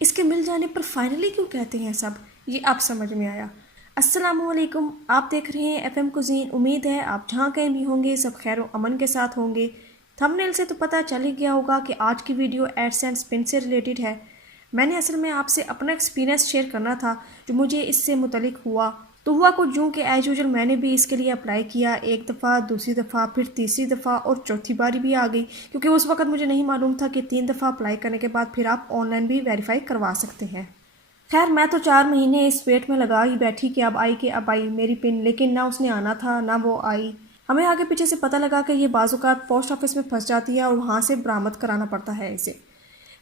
اس کے مل جانے پر فائنلی کیوں کہتے ہیں سب، یہ اب سمجھ میں آیا۔ السلام علیکم، آپ دیکھ رہے ہیں ایف ایم کوزین۔ امید ہے آپ جہاں کہیں بھی ہوں گے سب خیر و امن کے ساتھ ہوں گے۔ تھمبنیل سے تو پتہ چل ہی گیا ہوگا کہ آج کی ویڈیو ایڈس اینڈ اسپن سے ریلیٹڈ ہے۔ میں نے اصل میں آپ سے اپنا ایکسپیرینس شیئر کرنا تھا جو مجھے اس سے متعلق ہوا۔ تو ہوا کچھ یوں کہ ایز یوزول میں نے بھی اس کے لیے اپلائی کیا، ایک دفعہ، دوسری دفعہ، پھر تیسری دفعہ اور چوتھی باری بھی آ گئی، کیونکہ اس وقت مجھے نہیں معلوم تھا کہ 3 دفعہ اپلائی کرنے کے بعد پھر آپ آن لائن بھی ویریفائی کروا سکتے ہیں۔ خیر میں تو 4 مہینے اس ویٹ میں لگا ہی بیٹھی کہ اب آئی میری پن، لیکن نہ اس نے آنا تھا نہ وہ آئی۔ ہمیں آگے پیچھے سے پتہ لگا کہ یہ بعض اوقات پوسٹ آفس میں پھنس جاتی ہے اور وہاں سے برآمد کرانا پڑتا ہے اسے۔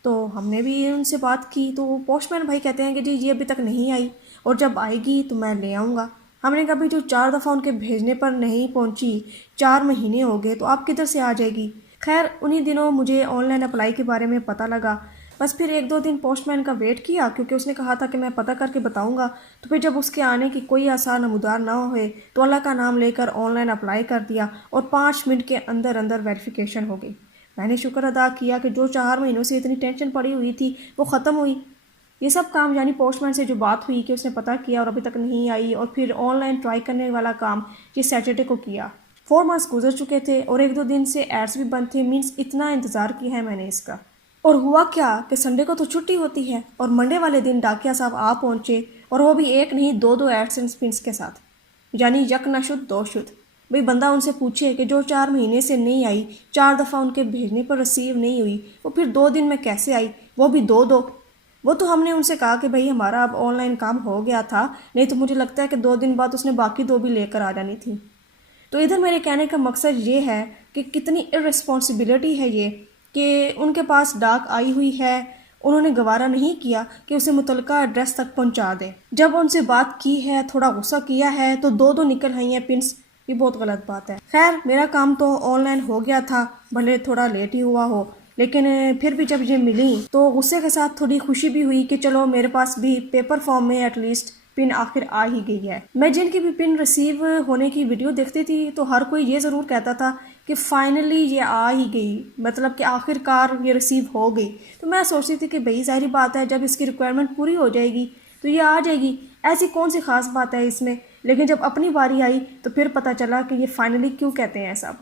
تو ہم نے بھی ان سے بات کی تو پوسٹ مین بھائی کہتے ہیں کہ جی یہ ابھی تک نہیں آئی اور جب آئے گی تو میں لے آؤں گا۔ ہم نے کہا بھی جو 4 دفعہ ان کے بھیجنے پر نہیں پہنچی، 4 مہینے ہو گئے تو آپ کدھر سے آ جائے گی۔ خیر انہی دنوں مجھے آن لائن اپلائی کے بارے میں پتہ لگا، بس پھر 1-2 دن پوسٹ مین کا ویٹ کیا کیونکہ اس نے کہا تھا کہ میں پتہ کر کے بتاؤں گا۔ تو پھر جب اس کے آنے کی کوئی آثار نمودار نہ ہوئے تو اللہ کا نام لے کر آن لائن اپلائی کر دیا اور 5 منٹ کے اندر ویریفیکیشن ہو گئی۔ میں نے شکر ادا کیا کہ جو 4 مہینوں سے اتنی ٹینشن پڑی ہوئی تھی وہ ختم ہوئی۔ یہ سب کام یعنی پوسٹ مین سے جو بات ہوئی کہ اس نے پتہ کیا اور ابھی تک نہیں آئی، اور پھر آن لائن ٹرائی کرنے والا کام یہ سیٹرڈے کو کیا۔ 4 months گزر چکے تھے اور 1-2 دن سے ایڈس بھی بند تھے، مینس اتنا انتظار کیا ہے میں نے اس کا۔ اور ہوا کیا کہ سنڈے کو تو چھٹی ہوتی ہے اور منڈے والے دن ڈاکیہ صاحب آ پہنچے، اور وہ بھی ایک نہیں 2 ایڈس اینڈ اسپنس کے ساتھ، یعنی یک نہ شد 2 شد۔ بھئی بندہ ان سے پوچھے کہ جو 4 مہینے سے نہیں آئی، 4 دفعہ ان کے بھیجنے پر ریسیو نہیں ہوئی، وہ پھر 2 دن میں کیسے آئی، وہ بھی 2 وہ تو ہم نے ان سے کہا کہ بھئی ہمارا اب آن لائن کام ہو گیا تھا، نہیں تو مجھے لگتا ہے کہ 2 دن بعد اس نے باقی 2 بھی لے کر آ جانی تھی۔ تو ادھر میرے کہنے کا مقصد یہ ہے کہ کتنی ارسپانسبلٹی ہے یہ کہ ان کے پاس ڈاک آئی ہوئی ہے، انہوں نے گوارا نہیں کیا کہ اسے متعلقہ ایڈریس تک پہنچا دیں۔ جب ان سے بات کی ہے، تھوڑا غصہ کیا ہے تو 2 نکل آئی ہیں پنس، یہ بہت غلط بات ہے۔ خیر میرا کام تو آن لائن ہو گیا تھا، بھلے تھوڑا لیٹ ہی ہوا ہو، لیکن پھر بھی جب یہ ملی تو غصے کے ساتھ تھوڑی خوشی بھی ہوئی کہ چلو میرے پاس بھی پیپر فارم میں ایٹ لیسٹ پن آخر آ ہی گئی ہے۔ میں جن کی بھی پن ریسیو ہونے کی ویڈیو دیکھتی تھی تو ہر کوئی یہ ضرور کہتا تھا کہ فائنلی یہ آ ہی گئی، مطلب کہ آخر کار یہ ریسیو ہو گئی۔ تو میں سوچتی تھی کہ بھئی ظاہری بات ہے جب اس کی ریکوائرمنٹ پوری ہو جائے گی تو یہ آ جائے گی، ایسی کون سی خاص بات ہے اس میں۔ لیکن جب اپنی باری آئی تو پھر پتہ چلا کہ یہ فائنلی کیوں کہتے ہیں سب۔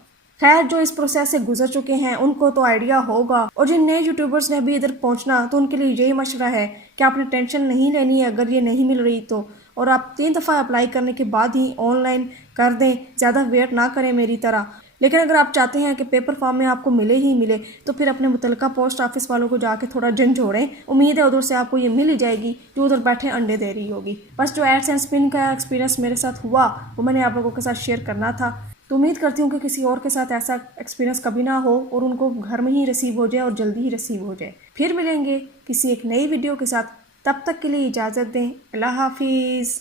خیر جو اس پروسیس سے گزر چکے ہیں ان کو تو آئیڈیا ہوگا، اور جن نئے یوٹیوبرز نے ابھی ادھر پہنچنا تو ان کے لیے یہی مشورہ ہے کہ آپ نے ٹینشن نہیں لینی ہے اگر یہ نہیں مل رہی تو، اور آپ 3 دفعہ اپلائی کرنے کے بعد ہی آن لائن کر دیں، زیادہ ویٹ نہ کریں میری طرح۔ لیکن اگر آپ چاہتے ہیں کہ پیپر فارم میں آپ کو ملے ہی ملے تو پھر اپنے متعلقہ پوسٹ آفس والوں کو جا کے تھوڑا جھنجھوڑیں، امید ہے ادھر سے آپ کو یہ مل ہی جائے گی جو ادھر بیٹھے انڈے دے رہی ہوگی۔ بس جو ایڈس اینڈ اسپن کا ایکسپیرینس میرے ساتھ ہوا وہ میں نے آپ لوگوں کے ساتھ شیئر کرنا تھا۔ تو امید کرتی ہوں کہ کسی اور کے ساتھ ایسا ایکسپیرینس کبھی نہ ہو اور ان کو گھر میں ہی ریسیو ہو جائے اور جلدی ہی ریسیو ہو جائے۔ پھر ملیں گے کسی ایک نئی ویڈیو کے ساتھ، تب تک کے لیے اجازت دیں، اللہ حافظ۔